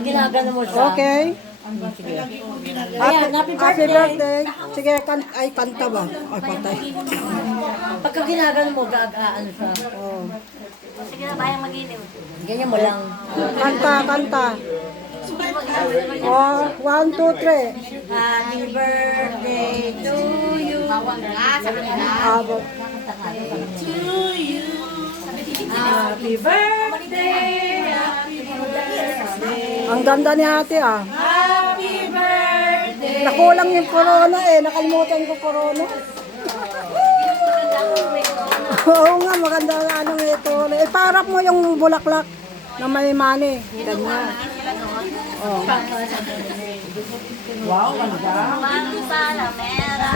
Pag ginagano mo siya. Okay. Sige. Happy, Ayan, happy happy birthday. birthday. Sige, ay, kanta ba? Ay, patay. Pagka ginagano mo, ano siya. Oh. Sige na, bayang mag-iliw. Ganyan mo lang. Kanta, kanta. Oh, 1, 2, 3. Happy birthday to you. Sa kanila. Abot. To you. Happy birthday. Ang ganda ni ate ah. Happy birthday. Nakulang yung corona eh. Nakalimutan ko corona. Oo nga, maganda na ano ito. Iparap mo yung bulaklak na may money. Ganyan. Oh. Wow, ganda. Mano sana, mera.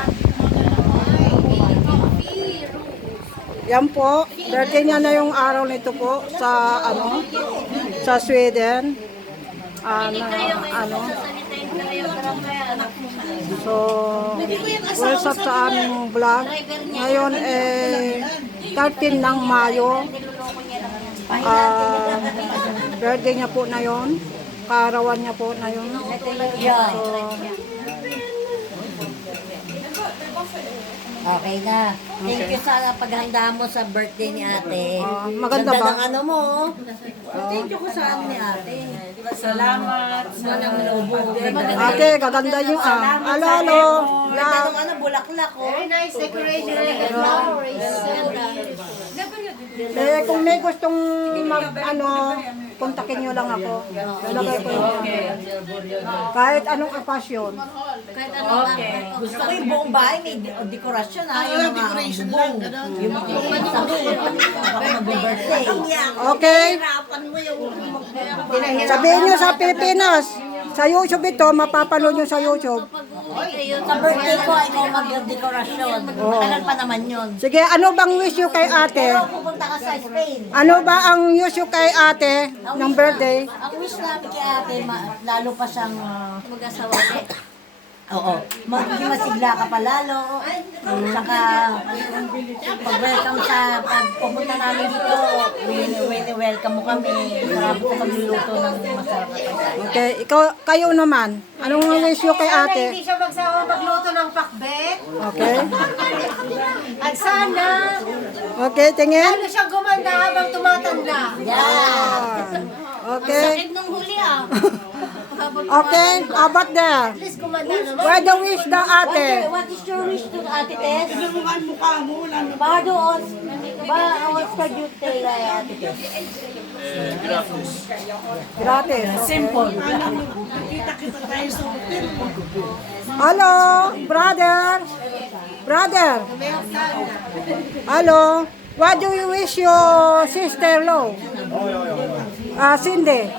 Yan po. Birthday niya na yung araw nito po sa ano sa Sweden. So, what's up sa aming vlog. Ngayon eh 13 ng Mayo. Birthday niya po na yon. Kaarawan niya po na yon. Yeah. So, Okay na. Thank you sa paghanda mo sa birthday ni ate. maganda Ganda ba? ng ano mo. Thank you ko sa ano ni ate. Salamat. Sana mo naubo. ate, gaganda yung alalo. Ganda ng ano, bulaklak ko. Very nice decoration and flowers. Eh, kung may gustong kontakin nyo lang ako. Lalagay ko yun. Kahit anong okasyon. Kahit ano gusto ko yung buong bahay may dekorasyon ha. Yung mga bubong. Yung mag-birthday. Okay? Sabihin nyo sa Pilipinas. Sa YouTube ito, mapapanood nyo sa YouTube. Sa birthday ko, ikaw mag-dekorasyon. Matagal pa naman yun. Sige, ano bang wish nyo kay ate? Pero pupunta ka sa Spain. Ano ba ang wish nyo kay ate ng birthday? Ang wish namin kay ate, lalo pa siyang mag-asawa. Oo. Magiging masigla ka pa lalo. Saka, pag-welcome sa pagpupunta namin dito, welcome mo kami. Marami ko magluluto ng masarap na pagkain. Okay, kayo naman. Anong wish nyo kay ate? Hindi siya magsawa magluto ng pakbet. Okay? At sana, Okay, tingin? lalo siyang gumanda habang tumatanda. Okay. Nung huli ah. Okay, about there. At least gumanda naman. Where the wish the ate? What is your wish to Ate Tess? Pardo on. What's the duty kay Ate Tess? Gratis. Simple. Hello, brother. Brother. Hello. What do you wish your sister-in-law? Cindy.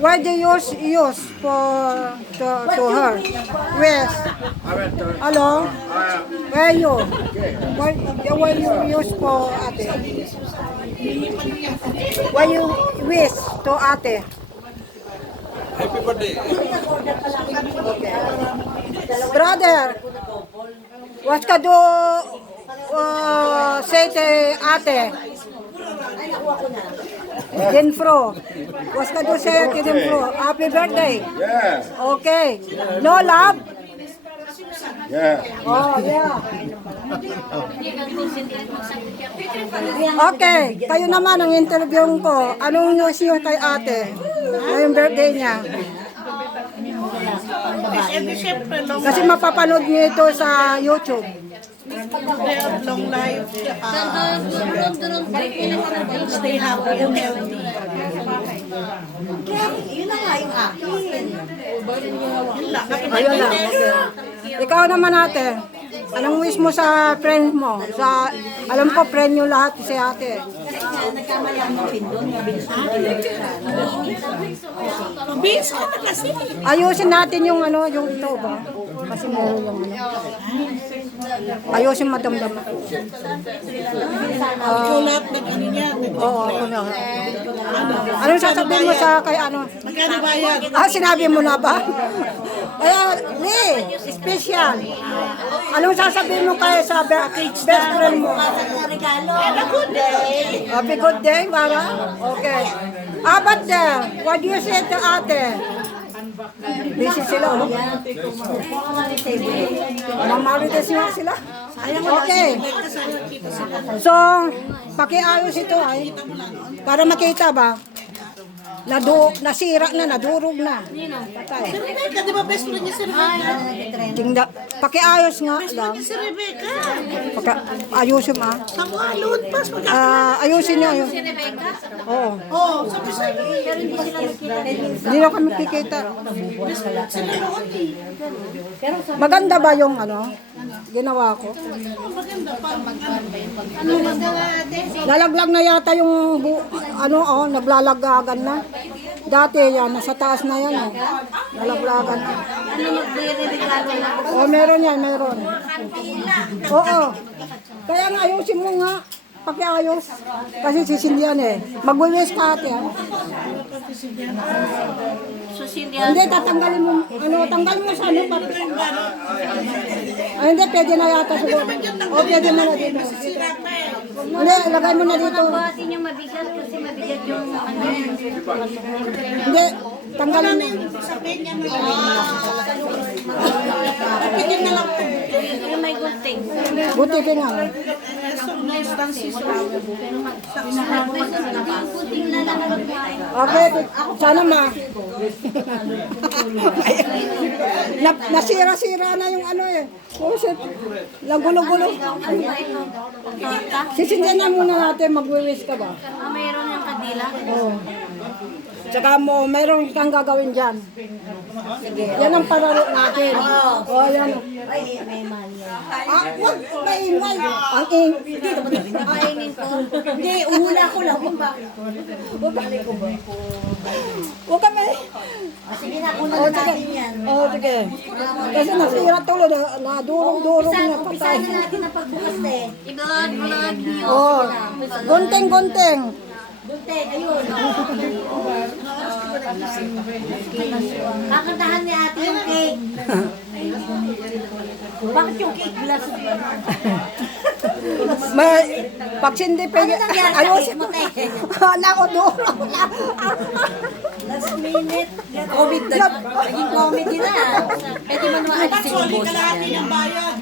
What do you use for to her? Yes. Hello. Where you? What you use for ate? What you wish to ate? Happy birthday. Brother, what ka do say to ate? Dinfro. What ka do say to Dinfro? Happy birthday. Yes. Okay. No love? Yeah. Oh, yeah. Okay. Kayo naman ang interview ko. Anong news yun kay ate? Ngayong birthday niya. Kasi mapapanood niyo ito sa YouTube. Long life. Stay happy and healthy. Yun na nga yung akin. Ayun lang. Okay. Ikaw naman ate. Anong wish mo sa friend mo? Alam ko friend nyo lahat si ate. Nagkamali ako ng pindon. Mabilis na Mabis ka na kasi. Ayusin natin yung yung ito ba? Kasi meron yung ayusin madamdam. Kulat na kanina. Oo, ako na. Anong sasabihin mo sa kay ano? Magkano bayad? Sinabi mo na ba? Kaya, special. Anong sasabihin mo kay sa best friend mo? regalo. Have a good day. Happy good day, Mara. Okay. But what do you say to ate? Busy sila, oh. Mamarites nga sila. Okay. So, pakiayos ito ay, para makita ba? Nasira na, nadurog na. Patay. Rebecca, di ba best friend niya si Rebecca? Tingda, pakiayos nga lang. Si Rebecca. Ayusin ma. Sa mga load pass. Ayusin niya. Oo. Oh, sabi sa'yo. Hindi na kami kikita. Sila noon eh. Maganda ba yung ginawa ko? Maganda pa. Ano gusto nga ate? Lalaglag na yata yung naglalagagan na. Dati yan, nasa taas na yan. Lalaglagan na. Ano magre-regalo na? Meron yan, meron. Oo. Kaya nga ayusin mo nga. Pakiayos. Kasi sisindihan eh. Mag-wiwis ka ate. Hindi, tatanggalin mo. Tanggalin mo sa hindi, pwede na yata siguro. Pwede mo na dito. Hindi, lagay mo na dito. Buhatin yung mabigat kasi mabigat yung Hindi, tanggalin mo. yung may gunting. Buti ka nga. Gunting na lang ang buhay. Okay, sana nasira-sira na yung Oh shit, gulo-gulo. Ano ba ito? Torta? Sisindihan na muna natin, mag-wiwis ka ba? Mayroon yung kadila. Oo. Tsaka mayroon kang gagawin dyan. Yan ang pararo natin. Oo, yan. Ay, may mali yan. Wag maingay. Ang Kainin ko. Hindi, umula ko lang kung bakit. Huwag kami. Sige na, kunan natin yan. Sige. Kasi nasira tulo, nadurog-durog na Umpisa patay. na natin ang pagbukas eh. I-vlog niyo. Oo. Gunting-gunting. Gunting, ayun. Kakantahan ni ate yung cake. Bakit yung cake glass? Pag hindi pwede, Ano nangyari sa ayusin cake mo. mo, te? Hala ko durog. Last minute. COVID na. Naging comedy na. Pwede mo naman alisin yung boss. Kalahati ng bayad.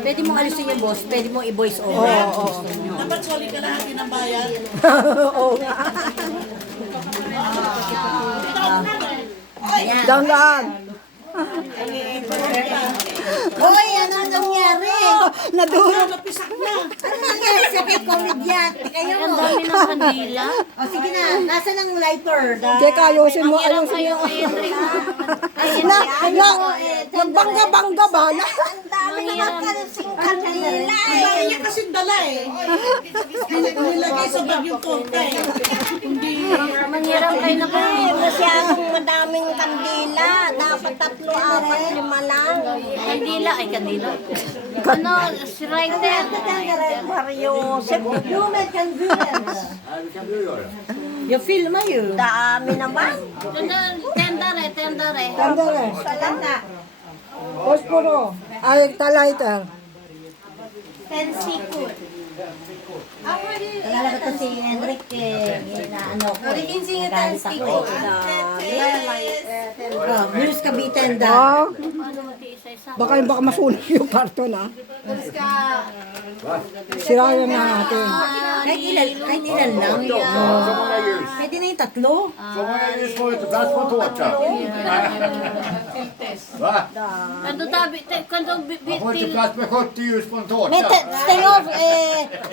Pwede mo alisin yung boss. Pwede mo i-voice over. Dapat soli kalahati ng bayad. Oo nga. Ayan. Dangan. Hoy, ano nangyari? Nadurog. Napisak na. Ano nangyari sa kay comedian? Kayo mo. Ang dami ng kandila. O sige na, nasa ng lighter? Teka, ayusin mo. Nagbangga-bangga ba? Ang dami naman kasing kandila eh. Dami niya kasing dala eh. Nilagay sa bag yung torta eh. Manghirap kayo na kayo. Masyadong madaming kandila. Dapat 3, 4, 5 lang. Kandila. Ay, kandila. Ano, si writer. Mario, you make convenience. You feel mo yun? Dami naman. Tendere. Tandere. Salata. Posporo. Ay, talaiter. Pensiput. Nalala ko to si Enrique. Ano ko. Nagalit ako. News kabitenda. Oh, Ano, isa-isa. baka masunog yung karton ha. Sirayan na natin. Kahit ilan lang. Pwede na yung 3. That's what watcha. Va? Kando tabi, kando Man får inte bitil. plats med 70 ljus på en tårta.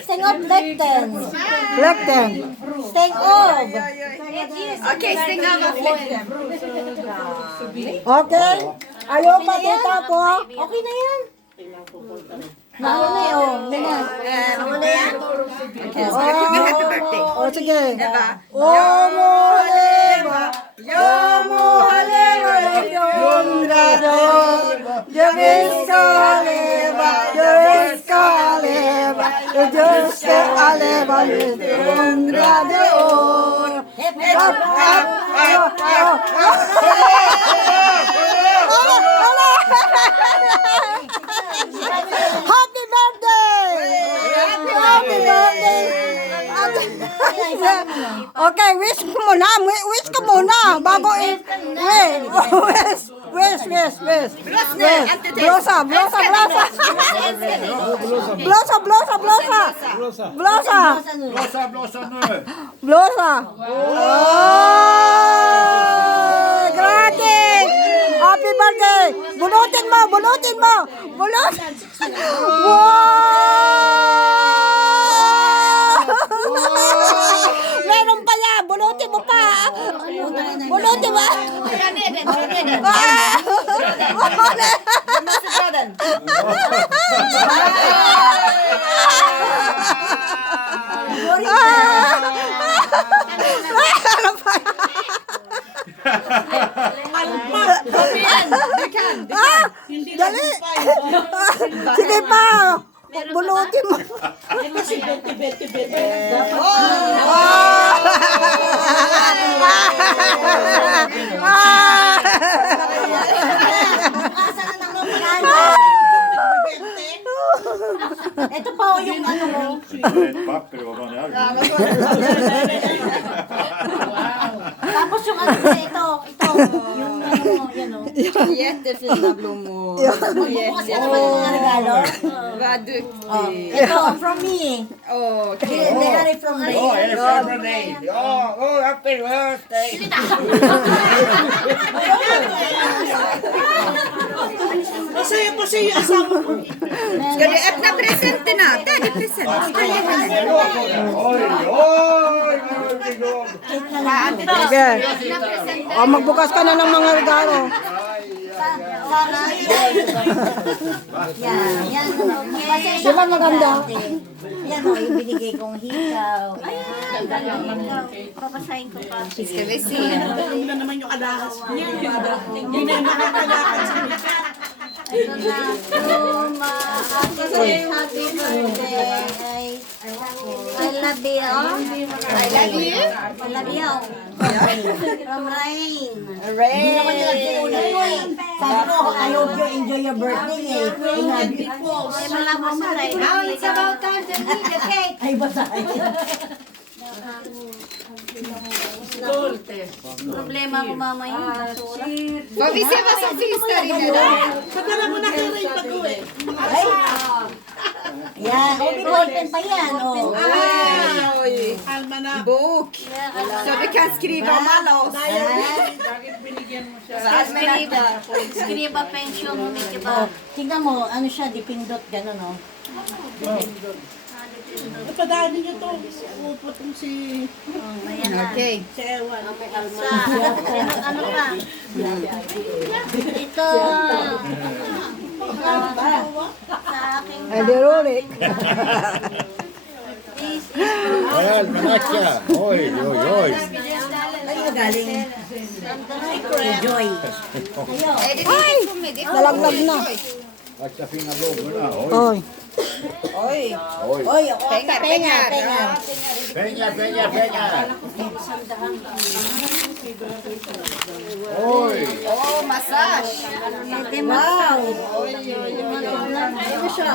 Stäng av fläkten. Lekten. Stäng av. Okay, stäng av fläkten. Okay. Ayaw pa tita po. Okay na yan. Mahal na yun. Mahal na yan. Happy birthday. Oh, sige. Omo haleba. Yomo haleba. Yungrado. Jeviska haleba. Jeviska haleba. Jeviska haleba. Yungrado. Up, up, Happy birthday! Happy birthday! Okay, wish mo na. Wish ka muna. Bago Wish. Blosa. Blåsa nu. Blosa. Oh, gratis. Happy birthday. Bunutin mo. Meron pa yan. Bunutin mo pa. Bunutin mo. Hindi Dali. na pa. Sige pa. Bunutin mo. Kasi 20. Ito pa o yung ano mo. Ett papper, vad man är. Tapos yung ano mo, ito. Yung ano mo, yan o. Jättefina blommor. Bukas ka naman yung mga regalo. Vad Oh, duktig. ito, from me. Okej. They got it from me. Ja, är det farbror nej? Ja, happy birthday. Masaya pa siya yung asawa ko. Ska du öppna presenterna? Där är presenter. Oj, vad roligt. Sige. O, magbukas ka na ng mga regalo. Yan. Di ba maganda? Yan o, yung binigay kong hikaw. Ayan, hikaw. Papasahin ko pa. Ska vi se. Alam na naman yung alahas niya. Hindi na yung makakalakad sa Ito na, happy birthday. I love you. I love you. I love you. From Rain. Rain. Hindi naman nila sinulat ko eh. Sabi ko, I hope you enjoy your birthday eh. I love you. Ay, malabas sa Rain. Now it's about time to eat the cake. Ay, basahin. Problema ko mamaya. Får vi se vad som finns där inne då? Padala mo na kay Ray pag-uwi. Ay! Yan, o, pinolpen pa yan, o. Oj. Almanak. Bok. Så vi kan skriva om alla oss. Skriba pension, humiti ba? Tingnan mo, ano siya, dipindot, gano'n, o. Napadali niyo to. Upot mo si Ayan na. Okej. Ewan. Ano pa? Ito. Sa aking Ay, di Rurik. this Ayan, manakya. Oj. ay galing. Joy. Ayo. Är det riktigt för mig? Det är Nalaglag na. Akta fina blommorna. Oj. Oy. Oj. Oy, Pengar. Pengar. Oj. Åh, massage. Wow. Ano siya?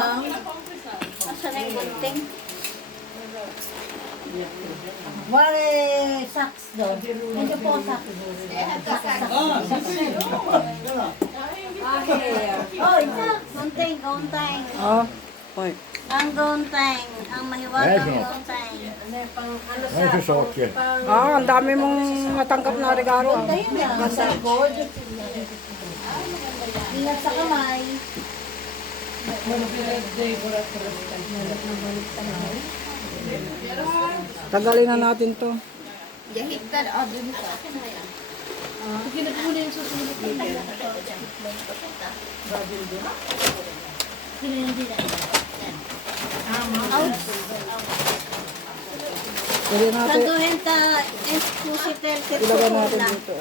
Asan na yung gunting? Wale socks doon. Hindi po socks. Oh, gunting. Oh. Oy. Ang gunting. Ang mahiwagang gunting. Vad är det för saker? Ah, ang dami mong natanggap na regalo. Ayun yan. Nasa likod. Ingat sa kamay. Tagalin na natin to. Jag hittade... Ja, du Pwede natin, Saduhin ta expositor ilagay natin dito.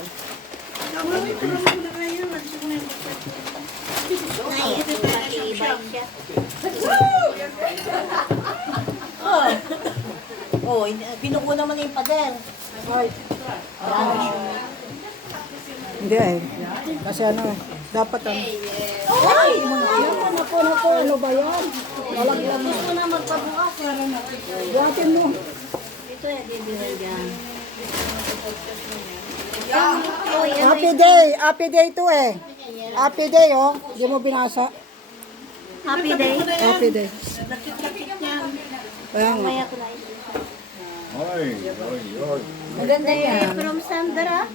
Oh, pinukuna mo na yung pader. Ay. Hindi eh. Kasi ano eh. Dapat ano. Ay! Naku. Ano ba yan? Lalagyan mo. Gusto na magpabukas. Buhatin mo. Ito yan, bibigay dyan. Happy day to eh. Happy day oh. Di mo binasa. Happy day. Happy day. Kaya nga. Maya ko na. Oy, oy, oy. Maganda yan. From Sandra.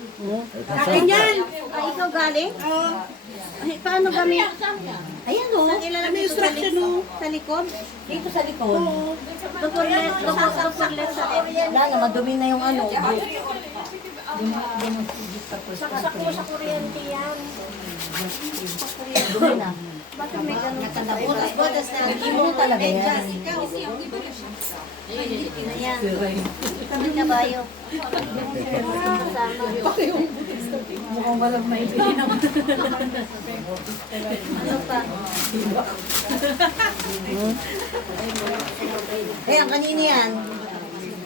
Akin yan. Ay, ikaw galing? Ay, paano gamit? Ayan o. Saan ilalagay Ano ito sa instruction likod? Sa likod? Dito sa likod. Dupulet. Dupulet sa Wala na, madumi na yung ano. sa kuryente yan. Dumi na. Bakit may ganun? Butas-butas na. Imo talaga yan. Ayan. Kami kabayo. Sama. Mukhang walang maibigin ako. Ano pa? Eh, ang kanina yan.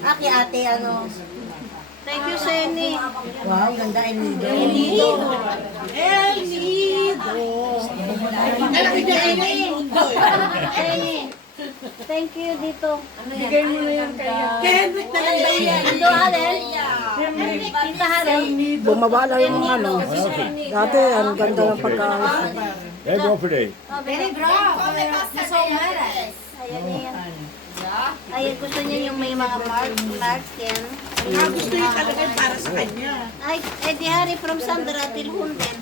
Aki ate, ano. Thank you, Senny. Wow, ganda. El Nido. El Nido. Alam niya, Senny. Thank you dito. Bigay mo na yan kayo. Henrik na lang daw yan. Ando, Haren. Tita Haren. Bumaba lang yung ano. Dati, ang ganda ng pagkaayos. Hey, go for day. Very bravo. Ayan yan. Ayan, gusto niya yung may mga marks yan. Gusto niya talaga para sa kanya. Ay, di Hari from Sandra till Hunden.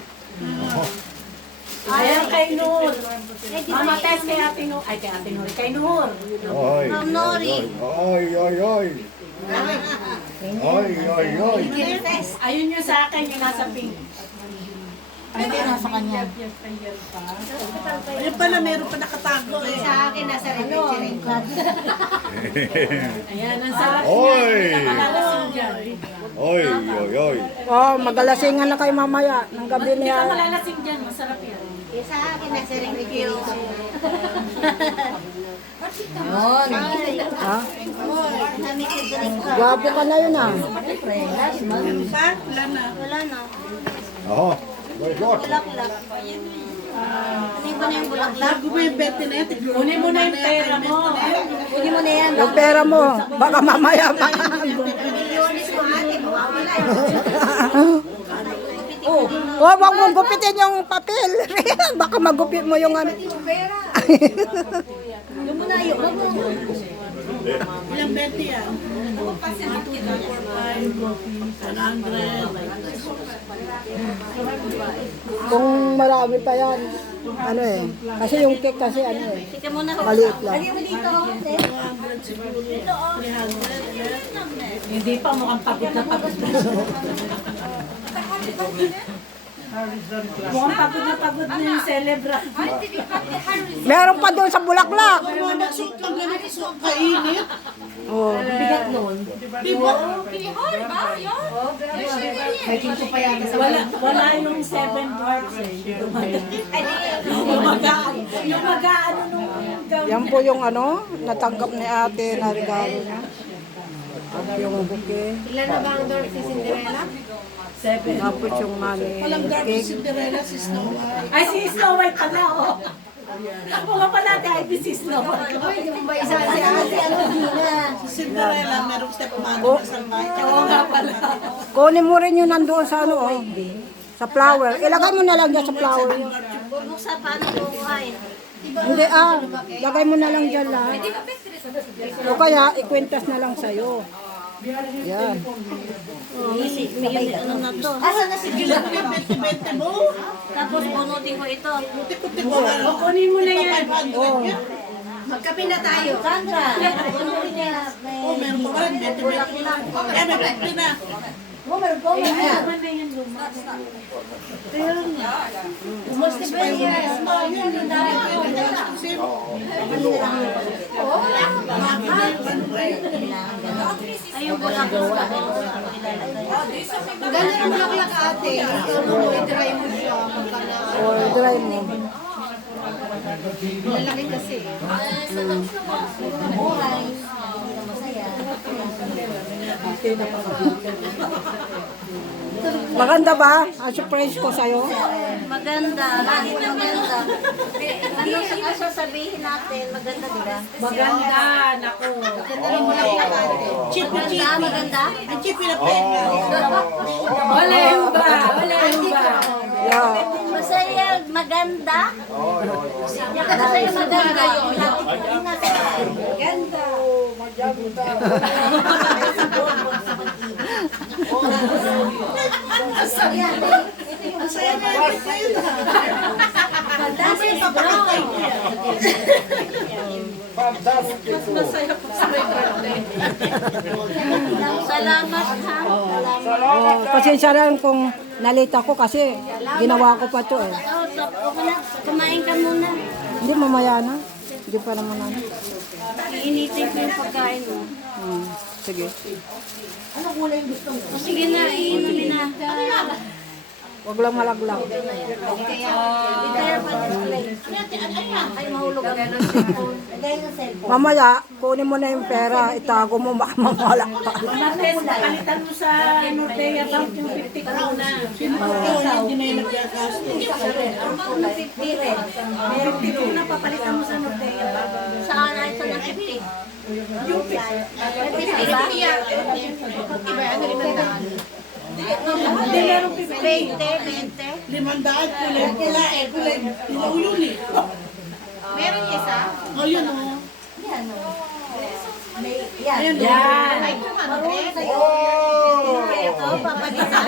Ayan kay Nur. Di Mama, Hari. test kay Ate Nur. Ay, kay Ate Nur. Kay Nur. Oy. From Nori. Oy, oy, oy. Oy, oy, oy. Ayun yung sa akin, yung nasa pink. Hindi, nasa kanya. Ayun pala, meron pa nakatago eh. Sa akin, nasa refrigerator ko. Ayan, ang sarap Oy. malalasing dyan. Oy, oy, oy. Oh, magalasingan na kayo mamaya. Ng gabi Hindi ka niya. malalasing dyan, masarap yan. Yung sa akin, nasa refrigerator. Yun. Ha? Limited drink ka. Gwapo ka na yun ah. Siyempre, last month. Ano pa? Wala na. Wala na. Oh, very good. Bulaklak. Hindi ko na yung bulaklak. Bago mo yung 20 na yan, kunin mo na yung pera mo. Kunin mo na yan. Yung pera mo, baka mamaya pa. Milyones ko ate, mawawala yun. Oh, Oh, wag mong gupitin yung papel. Baka magupit mo yung ano. yung muna yun. Wag mo. Ilang 20 yan? 100. Kung marami pa yan. Ano eh. Kasi yung cake kasi ano eh. Sige muna. Maliit lang. Lagyan mo dito. Hindi pa, mukhang pagod na pagod na. Mukhang pagod na yung celebrant. Meron pa doon sa Bulaklak. Mga nagsuot lang ganito, so kainit. Oh. Bigat nun. Di ba? Wala yung 7 dwarfs eh. Yung mag-aano nung gawin. Yan po yung ano, natanggap ni ate na regalo niya. At yung bouquet. Ilan na ba ang door si Cinderella? 7. Tapos yung money Walang Dark cake. Cinderella, si Snow White. Ay, si Snow White pala, oh. Ako nga pala, dahil si Snow White. Isa si ano, Gina. Si Cinderella, merong stepmother na salbay. Oo nga pala. Kunin mo rin yun nandoon sa ano, oh. Sa flower. Ilagay mo na lang dyan sa flower. Bubuksan paano bubuhayin? Hindi lagay mo na lang dyan lahat. O kaya, ikwintas na lang sa'yo. Yan. May ano na to. Asan na si Gina? 20-20 mo. Tapos bunutin ko ito. Tipo-tipo. Kunin mo na yan. Magkape na tayo. Sandra, bunutin niya. Oh, meron pa ba rin? 20-20 lang. Eh, may 20 na. Oh, meron po. Ayan. Umusti pa yan. Ayun ko lang. Ganda ng bulaklak ate. I-dry mo siya. O, dry mo. Malalaki kasi. Buhay. Masaya. Maganda ba? Ang surprise ko sa'yo. Maganda, lagi maganda. Ano ang sasabihin natin? Maganda, di ba? Maganda, naku. Maganda, maganda. Wala yung ba? Wala yung ba? Yeah. Masaya, maganda. Masaya, maganda. Maganda. Fantastic. Salamat ha. Oh, pasensya lang kung nalita ko kasi ginawa ko pa to eh. Kumain ka muna. Hindi mamaya na. Hindi pa naman ano. Iinitin ko yung pagkain mo. Sige. O sige na, iinumin na. Wag lang malaglag. Retire pa display. Ay, mahulog ang cellphone. Lagay ng cellphone. Mamaya, kunin mo na yung pera, itago mo, baka mawala pa. Martes, palitan mo sa Nordea Bank yung 50 krona. Ano 50 rin? May 50 krona papalitan mo sa Nordea Bank. Saan na ito ng 50? Yung 50. 50 ba? Hindi meron 50. 20. Limandaan kulay pula kulay ilaw yun eh. Meron isa? Oh, yun oh. Yan. Yan. Ito, papalitan.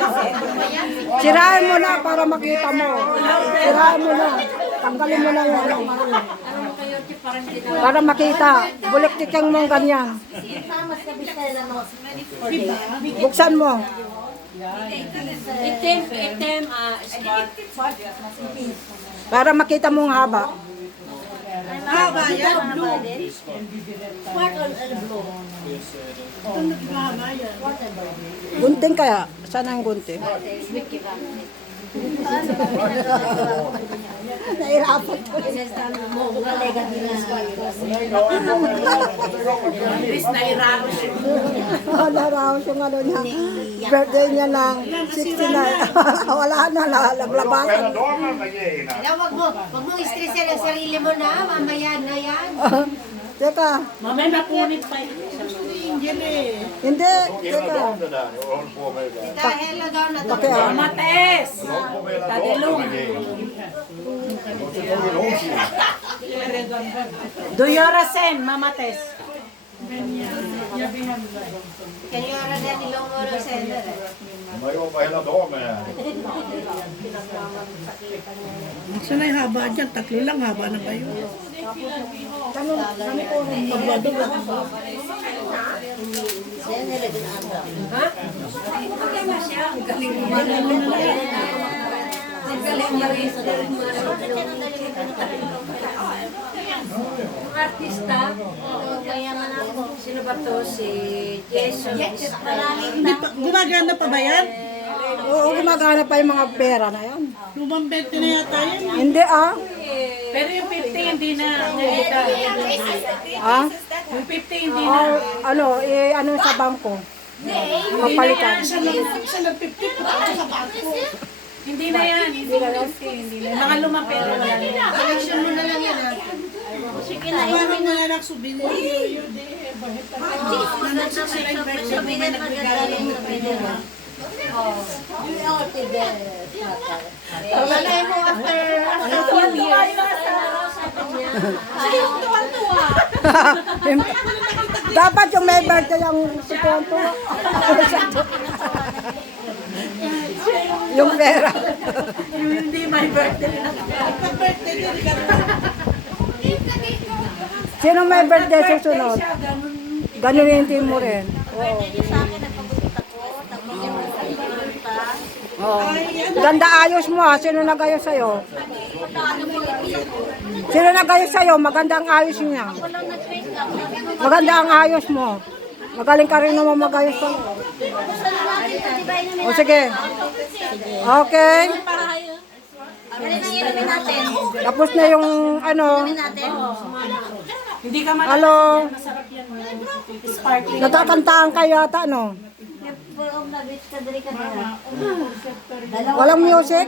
Sirain mo na para makita mo. Sirain mo na. Tanggalin mo na yung ano. Para makita. Buliktikan mo ang ganyan. Buksan mo. Item, smart. Para makita mo ang haba. Haba yan, blue. Gunting kaya? Saan ang gunting? Nahirapan ko. Please, nairaro siya. Naraos yung ano niya. Birthday niya ng 69. Wala na, nalaglabasan. Wag mo i-stress yung sarili mo na, mamaya na yan. Teka, Mamaya napunit pa yun. hindi. Teka. Dahil na daw na Bakit ah? Mates! Tadilong. Doyorasen, mamates. Kanyara na nilong mo ng sender. Man jobbar hela dagen med Saan na yung haba dyan? Tatlo lang, haba na ba yun? Artista. Kaya man ako. Sino ba to? Si Jason. Hindi pa, gumagana pa ba yan? Oo, gumagana pa yung mga pera na yan. Lumang 20 na yata yan. Hindi ah. Pero yung 50 hindi na nakita. Ah? Yung 50 hindi na. Oh, ano, ano sa bangko. Papalitan. Siya nag-50 pa sa bangko. Hindi na yan. Hindi na 50. Hindi na. Mga lumang pera yan. Collection mo na lang yan ha. Sige na, Parang mga nagsubili. souvenir maganda rin souvenir. Lalay mo after few years. Dapat yung may birthday ang si Ponto. Yung pera. Yung hindi may birthday na. Sino may birthday susunod? Ganunin din mo rin. Birthday sa akin, nagpagupit ako. Tapos yung Oo. Ganda ayos mo ah. Sino nagayos sa'yo? Sino nagayos sa'yo? Maganda ang ayos niya. walang nag-face up. Maganda ang ayos mo. Magaling ka rin naman magayos sa'yo. Gusto na natin ito, di ba inumin O sige. Okay. Galing ang inumin natin. Tapos na yung ano. Inumin natin. Hindi ka malakas Hello? yan. Masarap yan. Sparkling. Nagkakantaan kayo yata, no? Pulong na bitch ka dali ka na. Walang music?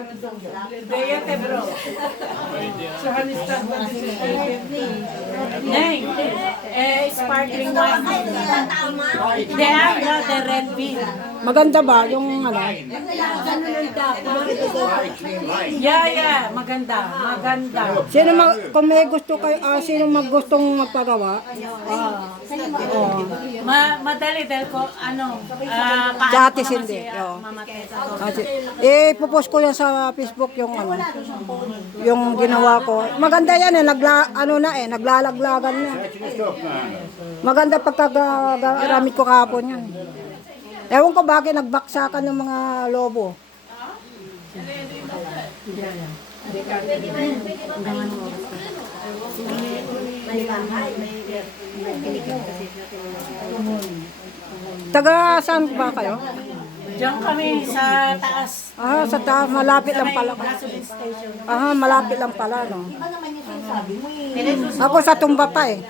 Deyate bro. Nay, sparkling wine. They have the red bean. Maganda ba yung ano? Yeah, maganda. Maganda. Sino kung may gusto kayo, sino gustong magpagawa? Madali dahil ko, Dati hindi. Ipopost ko yan sa Facebook yung ano, yung ginawa ko. Maganda yan naglalaglagan na. Maganda pagkagaramit ko kahapon yan. Ewan ko bakit nagbaksakan ng mga lobo. Taga saan ba kayo? Diyan kami sa taas. Sa taas, malapit lang pala. Gasoline station. Malapit lang pala, no? Ano naman yung sinasabi mo eh? Ako sa Tumba pa eh.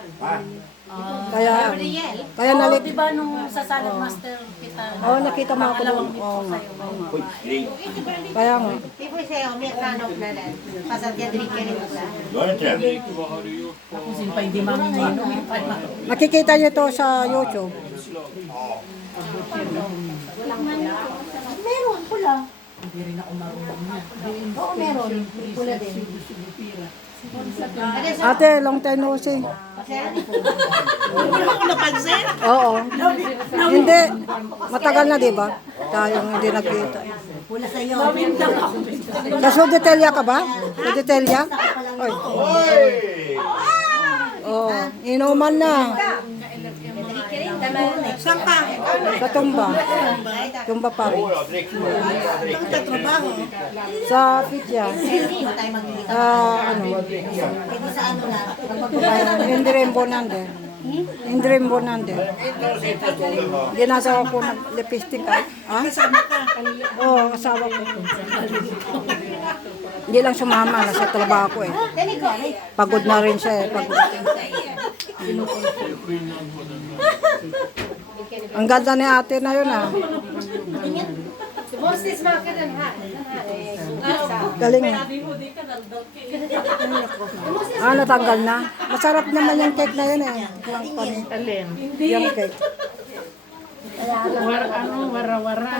Kaya nalit. Di ba nung sa Salad Master kita? Nakita mo ako doon. Oo nga. Kaya nga. Tipo sa'yo, may kanok na lang. Pasatya drink ka rin ba? Kung sino pa hindi mamiminom. Nakikita niyo to sa YouTube. Meron, pula. Hindi rin ako marunong niya. Oo, meron. Pula din. Ate, long time no see. Oo. Hindi. Matagal na, di ba? Tayong hindi nagkita. Pula sa'yo. Sa Sudetelia ka ba? Sudetelia? Oy. Inuman na. Saan ka? Sa Tumba. Tumba pa rin. Ang tatrabaho. Sa Pitya. Ano? Pwede sa ano na. Indrim Bonande. Indrim Bonande. Ginagawa ko ng lipstick. Ha? Oo, kasama ko. Hindi lang sumama, nasa trabaho ko eh. Pagod na rin siya eh. Pagod. Ang ganda ni ate na yun ah. Galing eh. Natanggal na. Masarap naman yung cake na yun eh. Alin? Yung cake. Wara-wara.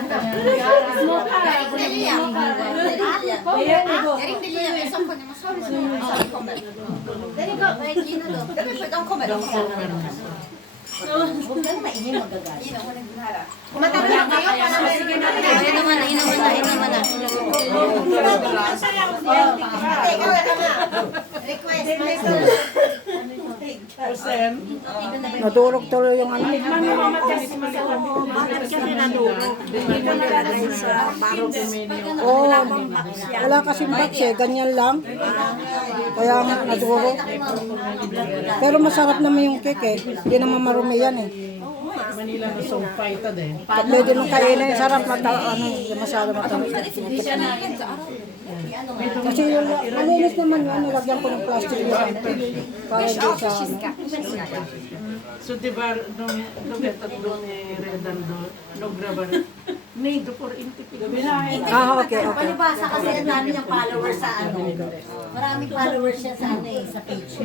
Huwag ka na ingin magagal. Matapos kayo, inuman na. Nadurog tuloy yung ano. Oo, wala kasing batch eh. Ganyan lang. Kaya nga nadurog. Pero masarap naman yung cake eh. Hindi naman marumi yan eh. Manila na so fight din. Pwede mong kainin, sarap masarap matamis. Kasi yung malinis naman yun, nilagyan ko ng plastic yun. Para di sa So diba, nung tatlo ni Redaldo, nung grabar, may do for intipig. okay. Palibasa kasi ang dami niyang followers sa ano. Maraming followers siya sa ano eh, sa page.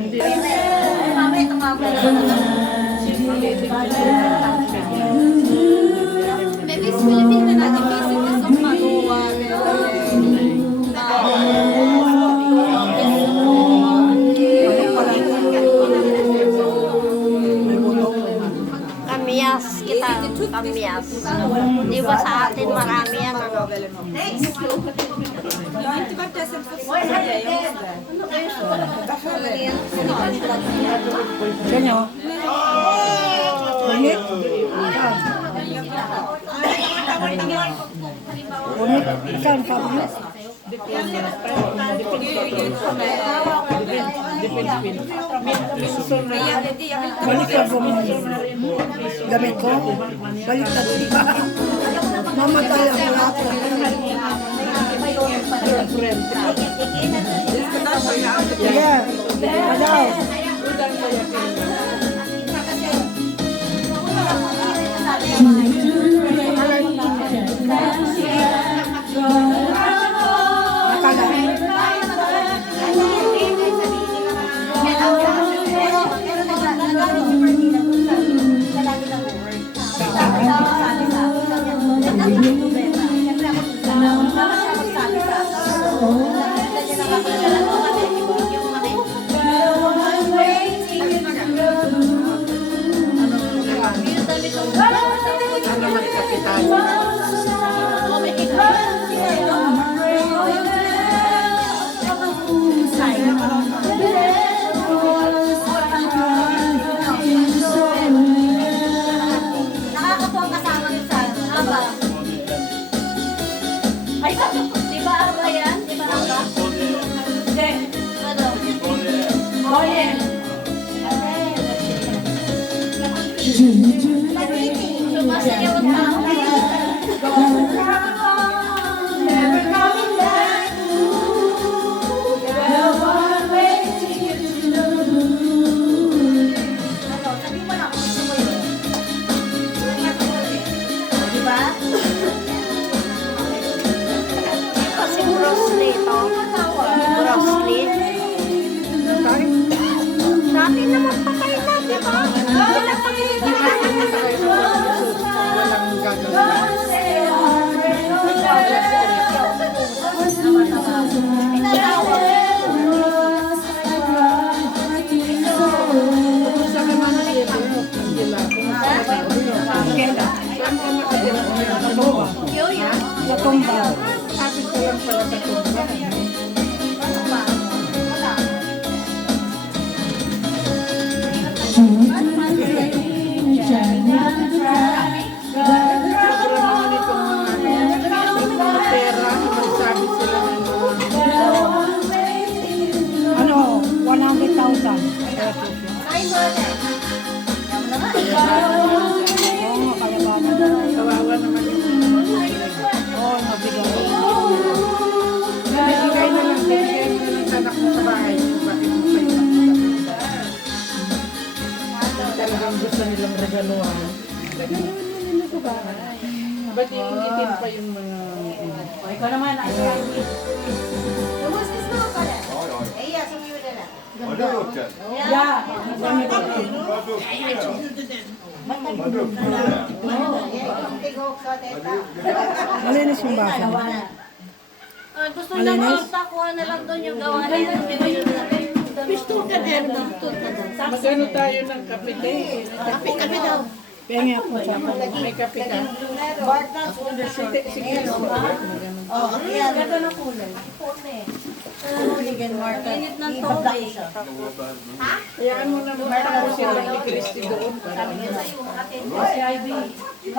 Mama, ito mama. Maybe it's Philippine na natin basic na sa magawa. Kamyas kita, kamyas. Di ba sa atin marami yan, ano? Sino? Unit? Unit? Saan pa unit? Balik ka po mo. Gamit ko? Balik ka din ba? Mamatay ang lahat. Sige. Adaw. Ano man kapitan? Nakakatuwa kasama niyo sa Aba. Ay, di ba Aba yan? Di ba Aba? Hindi. Ano? Boyen. Sumasayaw ang tao. Ano, sabi mo na kung gusto mo yun. Di ba? Kasi grocery ito. Grocery. Dati naman patay na, di ba? Walang gagawin. Sa naman siya, Angela, saan ka nakatira? Sa tumba. Kapit ko lang pala sa tumba. Siguro naman itong mga pera, magsabi sila ng Ano, 100,000. Ay, wala. Oo, nga, kaya ba na? kawawa naman yung Oo, nabigay. bibigay na lang sa anak mo sa bahay. Bakit mo pa ipakita? Talagang gusto nilang regaluhan. Regaluhan nila sa bahay. Ba't iingitin pa yung mga... Ikaw naman, ay, Malinis yung baso. Gusto niya magta, kuha na lang doon yung gawa na yun. Pisto ka din. Magano tayo ng kape din? Kape daw. Kaya nga po sa May kape ka? Sige. oh, yan. Ganda ng kulay. Vegan market. Init ng tubig. Hayaan mo na magtapusin lang ni Christy doon. Sabi niya sa'yo, atin.